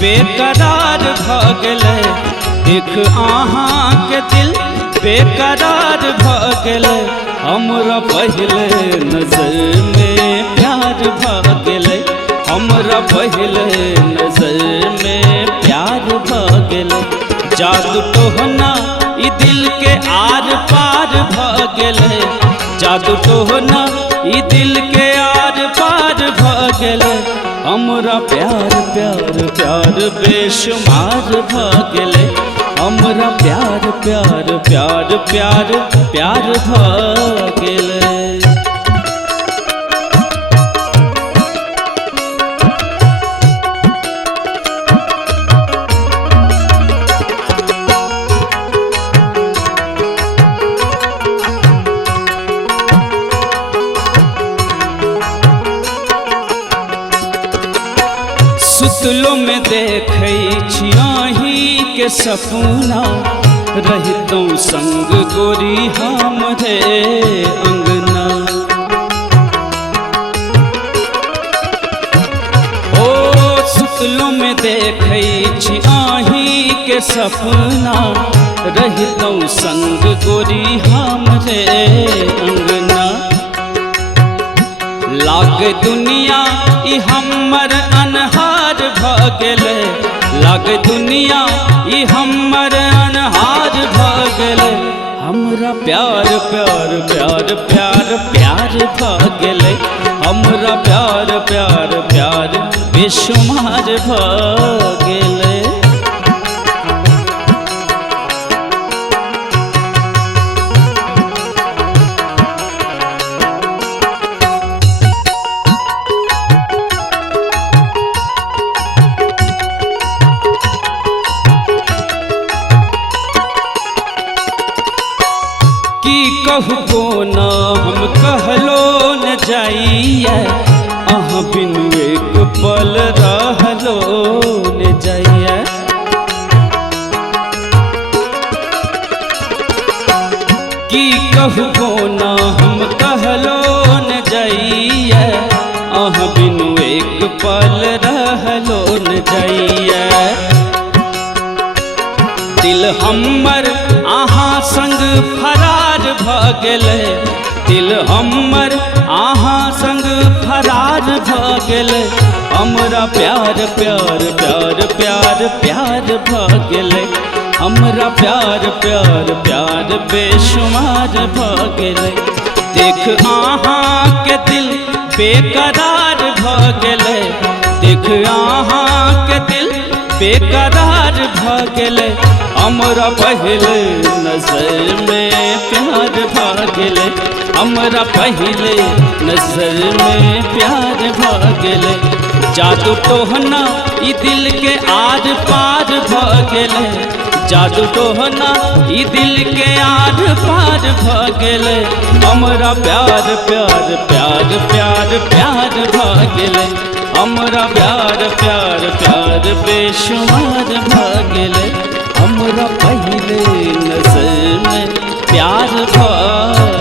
बेकरार भ गेलै। देख अहाँ के दिल बेकरार भ गेलै। हमरा पहले नजर में प्यार भ गेलै। हमरा पहले नजर में प्यार भ गेलै। जादू टोहना ई दिल के आर पार भ गेलै। जादू टोहना ई दिल के आर पार भ गेलै। हमरा प्यार प्यार प्यार बेशुमार भ गेलै। हमरा प्यार प्यार प्यार प्यार प्यार भ गेलै। सुतलो में देखै छी अहीं के सपना। रहितौं संग गोरी हमरे अंगना। ओ सुतलो में देखै छी अहीं के सपना। रहितौं संग गोरी हमरे अंगना। लागे दुनिया ई हमर अनहार भ गेलै। लागे दुनिया ई हमर अनहार भ गेलै। हमरा प्यार प्यार प्यार प्यार प्यार भ गेलै। हमरा प्यार प्यार प्यार बेशुमार भ गेलै। कहू कोना हम कहलो न जाइए। अहाँ बिनु एक पल रहलो न जाइए। की कहू कोना हम कहलो न जाइए। अहाँ बिनु एक पल रहलो न जाइए। दिल हमर अहाँ संग फरार भ गेलै। दिल हमर अहाँ संग फरार भ गेलै। हमरा प्यार प्यार प्यार प्यार प्यार भ गेलै। हमरा प्यार प्यार प्यार बेशुमार भ गेलै। देख अहाँ के दिल बेकरार भ गेलै। देख अहाँ के दिल बेकरार भ गेलै। हमरा पहले नजर में प्यार भ गेलै। हमरा पहले नजर में प्यार भ गेलै। जादू टोहना ई दिल के आर पार भ गेलै। जादू टोहना ई दिल के आर पार भ गेलै। हमरा प्यार प्यार प्यार प्यार प्यार भ गेलै। हमरा प्यार प्यार प्यार बेशुमार भ गेलै। हमरा पहले नजर में प्यार भ